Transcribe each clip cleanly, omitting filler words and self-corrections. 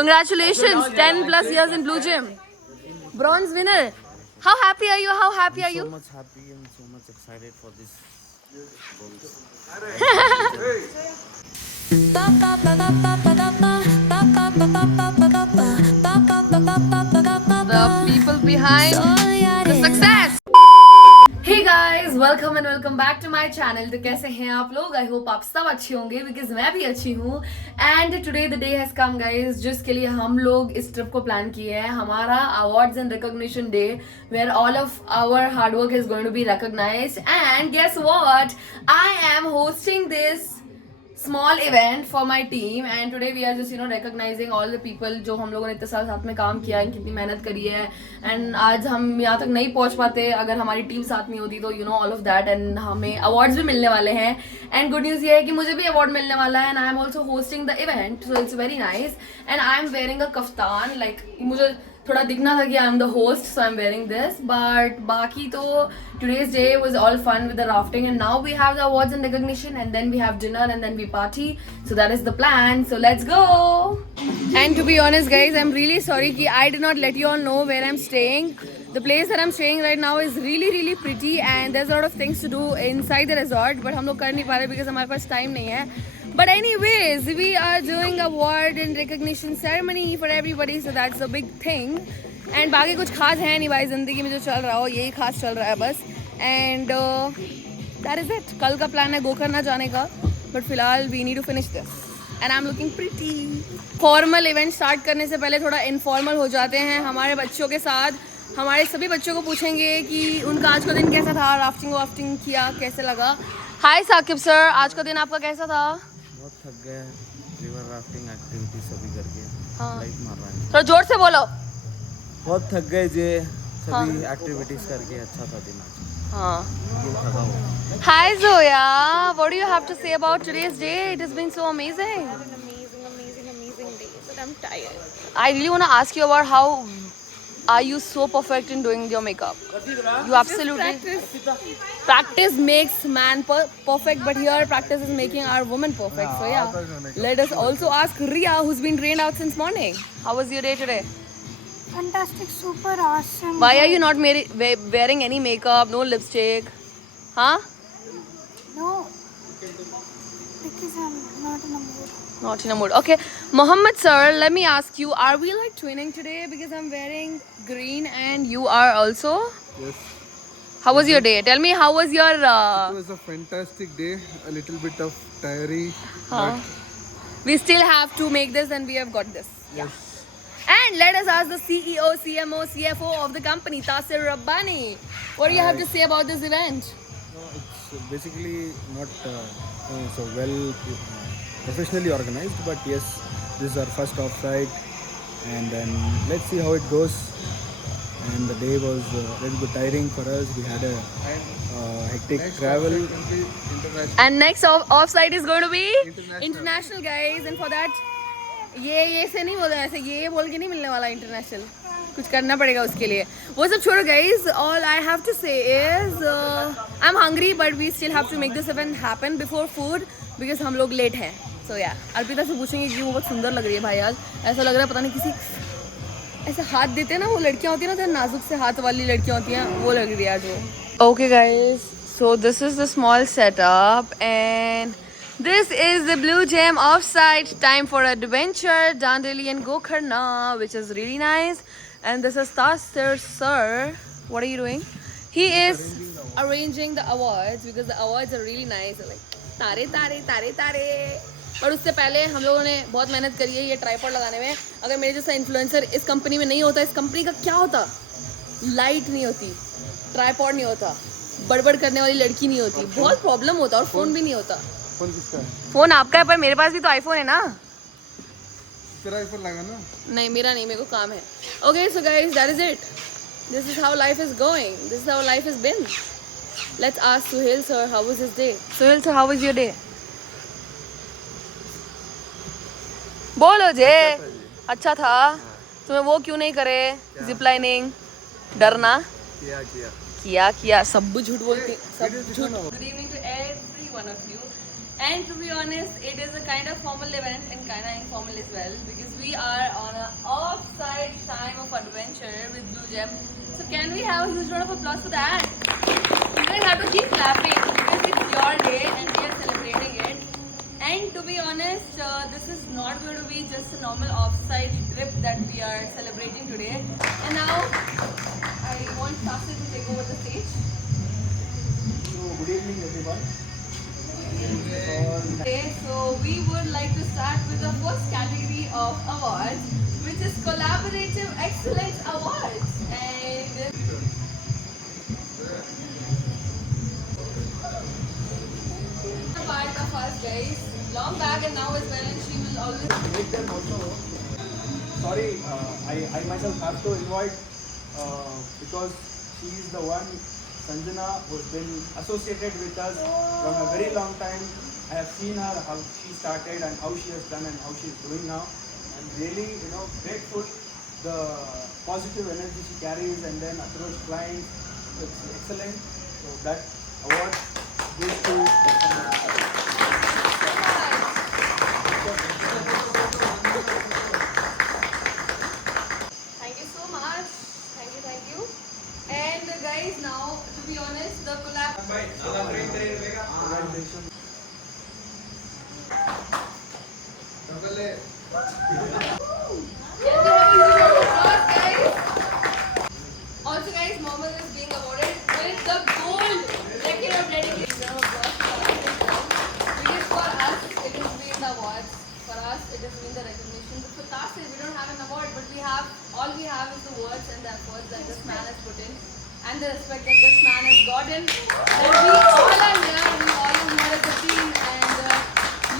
Congratulations, 10 plus years in Blue Gym. Bronze winner. How happy are you? How happy are you? So much happy and so much excited for this goals. The people behind the success. Hey guys, welcome and welcome back to my channel. तो कैसे हैं आप लोग? I hope आप सब अच्छे होंगे because मैं भी अच्छी हूँ. And today the day has come guys, जिसके लिए हम लोग इस ट्रिप को प्लान किए हैं. हमारा awards and recognition day where all of our hard work is going to be recognized. And guess what? I am hosting this small event for my team and today we are just recognizing all the people जो हम लोगों ने इतने साल साथ में काम किया है, कितनी मेहनत करी है. एंड आज हम यहाँ तक नहीं पहुँच पाते अगर हमारी टीम साथ में होती तो ऑल ऑफ दैट. एंड हमें अवार्ड्स भी मिलने वाले हैं. एंड गुड न्यूज़ ये है कि मुझे भी अवार्ड मिलने वाला है. And I am also hosting the event so it's very nice. And I am wearing a kaftan. Like मुझे थोड़ा दिखना था कि I am the host so I am wearing this. But बाकी तो today's day was all fun with the rafting and now we have the awards and recognition and then we have dinner and then we party. So that is the plan. So let's go. And to be honest guys, I'm really sorry कि I did not let you all know where I'm staying. The place that I'm staying right now is really pretty and there's a lot of things to do inside the resort but हम लोग कर नहीं पा रहे because हमारे पास time नहीं है. But anyways, we are doing award and recognition ceremony for everybody, so that's a big thing. And बाकी कुछ खास है नहीं भाई, ज़िंदगी में जो चल रहा हो यही खास चल रहा है बस. And that is it. कल का प्लान है गोकर्ण जाने का बट फिलहाल we need to finish this and I am looking pretty. Formal event start करने से पहले थोड़ा इनफॉर्मल हो जाते हैं. हमारे बच्चों के साथ हमारे सभी बच्चों को पूछेंगे कि उनका आज का दिन कैसा था, राफ्टिंग किया कैसे लगा. हाय साकिब सर, आज का दिन आपका कैसा था? बहुत थक गए रिवर राफ्टिंग एक्टिविटी सभी करके. हाँ, लाइट मार रहा है. थोड़ा जोर से बोलो. बहुत थक गए जे सभी एक्टिविटीज करके. अच्छा था दिन आज. हाँ. दिल थका हुआ. Hi Zoya, what do you have to say about today's day? It has been so amazing. Amazing day, but I'm tired. I really want to ask you about how are you so perfect in doing your makeup? You absolutely practice makes man perfect, but here practice is making our woman perfect. So yeah, let us also ask Ria, who's been trained out since morning. How was your day today? Fantastic, super awesome. Why are you not wearing any makeup, no lipstick? Huh? No, because I'm not in a mood. Not in a mood. Okay, Mohammed sir, let me ask you, are we like twinning today? Because I'm wearing green and you are also? Yes. How was your day? Tell me, how was your... It was a fantastic day. A little bit of tiring. We still have to make this and we have got this. Yes. And let us ask the CEO, CMO, CFO of the company, Tasir Rabbani. What do you have to say about this event? No, it's basically not so well professionally organized, but yes, this is our first offsite, and then let's see how it goes. And the day was a little bit tiring for us. We had a hectic travel. And next offsite is going to be international guys, and for that ये से नहीं बोलते, ऐसे ये बोल के नहीं मिलने वाला. इंटरनेशनल कुछ करना पड़ेगा उसके लिए. वो सब छोड़ो guys. All I have to say is I am hungry but we still have to make this event happen before food because हम लोग लेट हैं. सो या अर्पिता से पूछेंगे कि वो बहुत सुंदर लग रही है भाई आज. ऐसा लग रहा है पता नहीं किसी ऐसे हाथ देते हैं ना, वो लड़कियाँ होती हैं ना, नाजुक से हाथ वाली लड़कियाँ होती हैं, वो लग रही है आज वो. Okay guys, so this is the small setup and this is the Blue Gem offsite. Time for adventure, Dandeli and Gokarna, which is really nice. And this is Tasir sir. What are you doing? He is arranging the awards because the awards are really nice. Like तारे तारे तारे तारे. पर उससे पहले हम लोगों ने बहुत मेहनत करी है ये ट्राइपॉड लगाने में. अगर मेरे जैसा इन्फ्लुएंसर इस कंपनी में नहीं होता, इस कंपनी का क्या होता? लाइट नहीं होती, ट्राइपॉड नहीं होता, बड़बड़ करने वाली लड़की नहीं होती, बहुत प्रॉब्लम होता और फोन भी नहीं होता. फोन किसका है? फोन आपका है पर मेरे पास भी तो आईफोन है ना. तेरा आईफोन लगा ना? नहीं मेरा नहीं, मेरे को काम है. Okay so guys, that is it. This is how life is going. This is how life is been. Let's ask Suhail sir, how was his day? Suhail sir, how was your day? बोलो जे. अच्छा था. तुम्हें वो क्यों नहीं करे जिप लाइनिंग? डरना किया सब झूठ बोलते, सब झूठ. Good evening to every one of you. And to be honest, it is a kind of formal event and kind of informal as well because we are on an off-site time of adventure with Blue Gem. So can we have a huge round of applause for that? You guys have to keep clapping because it's your day and we are celebrating it. And to be honest, this is not going to be just a normal off-site trip that we are celebrating today. And now I want Tasir to take over the stage. So, good evening, everyone. Okay, so we would like to start with the first category of awards, which is Collaborative Excellence Awards. And the part of us guys, long back and now as well, and she will always. Make them also. Sorry, I myself have to invite because she is the one, Sanjana, who's been associated with us from a very long time. I have seen her, how she started and how she has done and how she is doing now. I'm really, grateful the positive energy she carries and then approach clients. It's excellent. So that award goes to Thank you so much. Thank you. And guys, now to be honest, the collab. Also guys, Mohammed is being awarded with the gold decade of dedication. Because for us, it has been the awards. For us, it has been the recognition. But for Tasir, we don't have an award, but all we have is the words and the efforts that this man has put in. And the respect that this man has gotten. And we all are here, we all are here as a team. And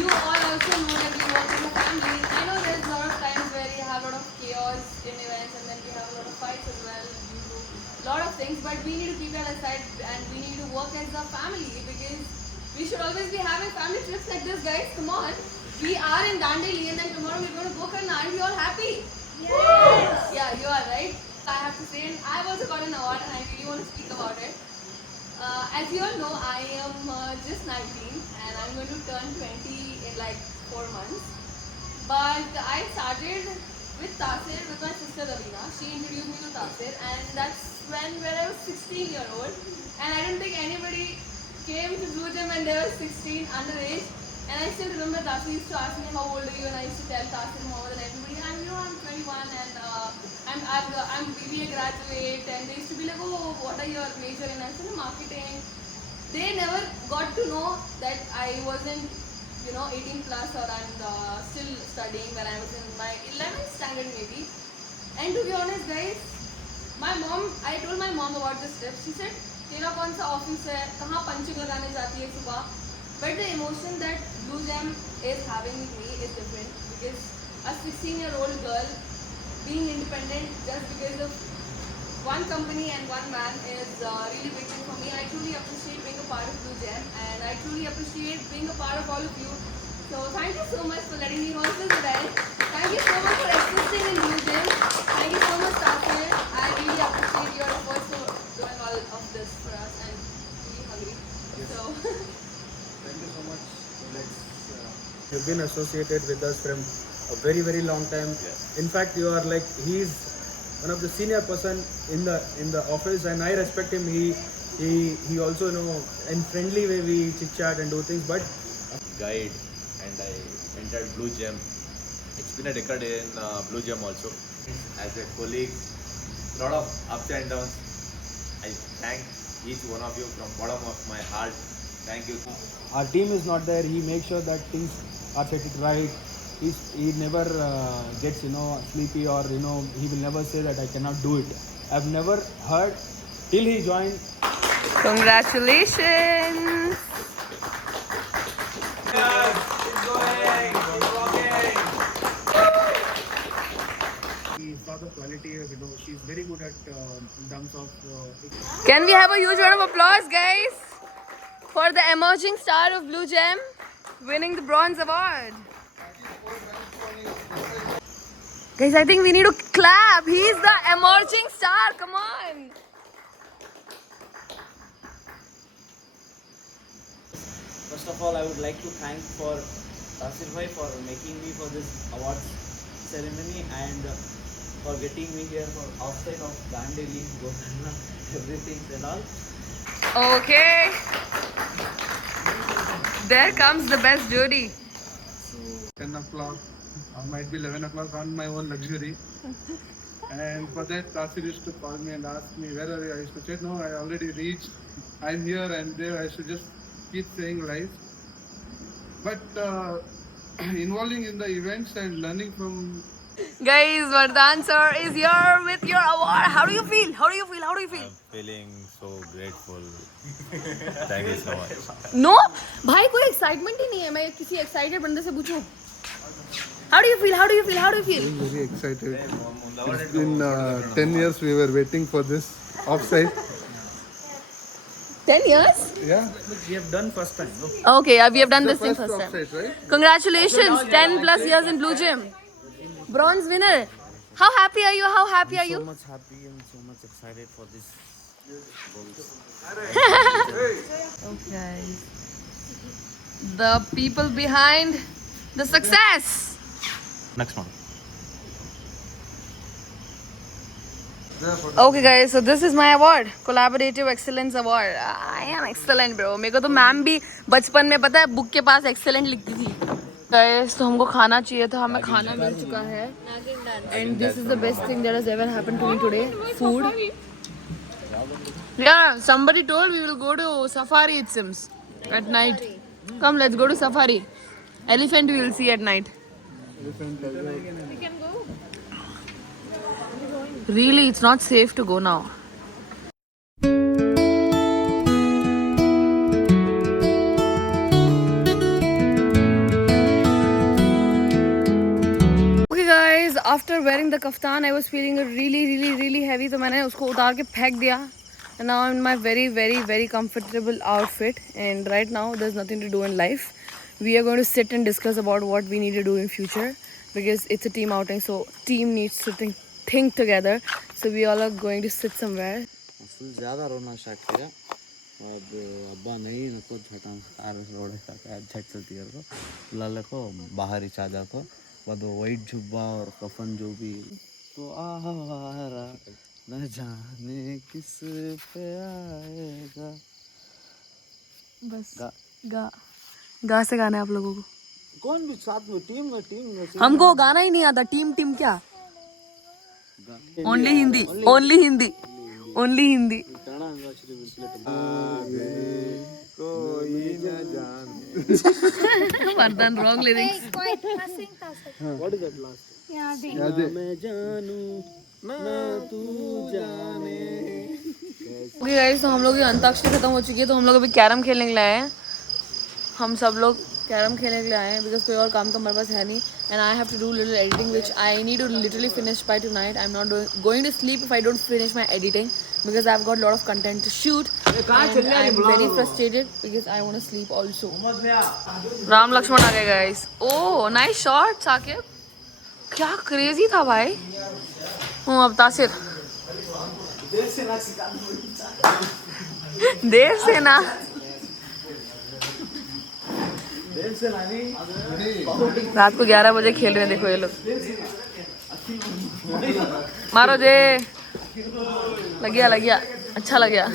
you all also know that we work in a family. I know there's a lot of times where you have a lot of chaos in events and then we have a lot of fights as well due to a lot of things. But we need to keep that aside and we need to work as a family because we should always be having family trips like this, guys. Come on. We are in Dandeli and then tomorrow we're going to go Karna. Are you all happy? Yes! Yeah, you are, right? I have to say, and I've also got an award and I really want to speak about it. As you all know, I am just 19 and I'm going to turn 20 in like 4 months. But I started with Tasir with my sister Ravina. She introduced me to Tasir and that's when I was 16-year-old. And I don't think anybody came to Blue Gem when they were 16 underage. And I still remember Tasir used to ask me how old are you and I used to tell Tasir Mohammed and everybody, I'm 21 and I'm BBA graduate and they used to be like, oh, what are your major? And I said, marketing. They never got to know that I wasn't, 18 plus or I'm still studying when I was in my 11th standard maybe. And to be honest guys, I told my mom about this trip. She said, तेरा कौन सा office है, कहाँ punching लगाने जाती है सुबह. But the emotion that Blue Gem is having with me is different because a 16-year-old girl being independent just because of one company and one man is really big thing for me. I truly appreciate being a part of Blue Gem and I truly appreciate being a part of all of you. So thank you so much for letting me host this event. Thank you so much for existing in Blue Gem. Thank you so much, Tasir. I really appreciate your efforts for doing all of this for us and really hungry. So. Thank you so much. You've been associated with us from a very, very long time. In fact, you are like, he's one of the senior person in the office and I respect him. He also, in friendly way we chit chat and do things, but guide and I entered Blue Gem. It's been a decade in Blue Gem also. As a colleague, lot of ups and downs. I thank each one of you from bottom of my heart. Thank you. our team is not there. He makes sure that things are set it right. He never gets sleepy or he will never say that I cannot do it. I've never heard till he joined. Congratulations! He's got the quality of, she's very good at in terms of. Can we have a huge round of applause, guys, for the emerging star of Blue Gem winning the bronze award? Guys, I think we need to clap. He's the emerging star. Come on. First of all, I would like to thank for Tasir bhai for making me for this awards ceremony and for getting me here for outside of Dandeli, Gokarna, everything and all. Okay. There comes the best Jody. 10 o'clock, or might be 11 o'clock on my own luxury. And for that, Tasir used to call me and ask me, where are you? I used to say, no, I already reached. I'm here and there. I should just keep saying lies. But involving in the events and learning from Guys, Vardhan sir is here with your award. How do you feel? How do you feel? How do you feel? Feeling so grateful. Thank you so much. No, भाई कोई excitement ही नहीं है. मैं किसी excited बंदे से पूछूं. How do you feel? How do you feel? How do you feel? very excited. It's been 10 years we were waiting for this offside. 10 years? Yeah, We have done first time. No? Okay, yeah, we have done this thing first first time. offside, right? Congratulations, 10 plus years in Blue Gym. Bronze winner. How happy are you? How happy are So you? much happy and so much excited for this. Okay. The people behind the success. Next one. Okay guys, so this is my award, Collaborative Excellence Award. I am excellent bro. मेरे को तो ma'am भी बचपन में पता है book के पास excellent लिखती थी. Guys, तो हमको खाना चाहिए था, हमें खाना मिल चुका है. And this is the best thing that has ever happened to me today. Food. Yeah, somebody told we will go to safari it seems at night. Come, let's go to safari. Elephant we will see at night. Really, it's not safe to go now. Okay guys, after wearing the kaftan, I was feeling really heavy. तो मैंने उसको उतार के फेंक दिया. And now I'm in my very comfortable outfit. And right now, there's nothing to do in life. We are going to sit and discuss about what we need to do in future because it's a team outing. So team needs to think together. So we all are going to sit somewhere. Full ज़्यादा रोना start किया. अब अब्बा नहीं नको झटा car road का झट चलती है को लाले को बाहर ही चाजा को बाद वो वाइट जुब्बा और कफन जो भी तो आवारा न जाने किस पे आएगा. बस गा से गाना है आप लोगों को. कौन भी साथ में टीम में हमको गाना ही नहीं आता. टीम क्या? ओनली हिंदी. कोई न जान. Vardhan, wrong lyrics. What is that last? मैं जानू ना तू जाने. Okay guys, तो हम लोग की अंताक्षरी खत्म हो चुकी है तो हम लोग अभी कैरम खेलने के लिए आए हैं. हम सब लोग कैरम खेलने के लिए आए हैं बिकॉज कोई और काम तो हमारे पास है नहीं. And I have to do little editing which I need to literally finish by tonight. I am not going to sleep if I don't finish my editing because I've got a lot of content to shoot and I'm very frustrated because I want to sleep also. Ram Lakshman आ गए guys. Oh, nice shot Saqib. क्या crazy था भाई. अब तासिर. देवसेना. रात को 11 बजे खेल रहे हैं देखो ये लोग. मारो जे. लग गया अच्छा लग गया.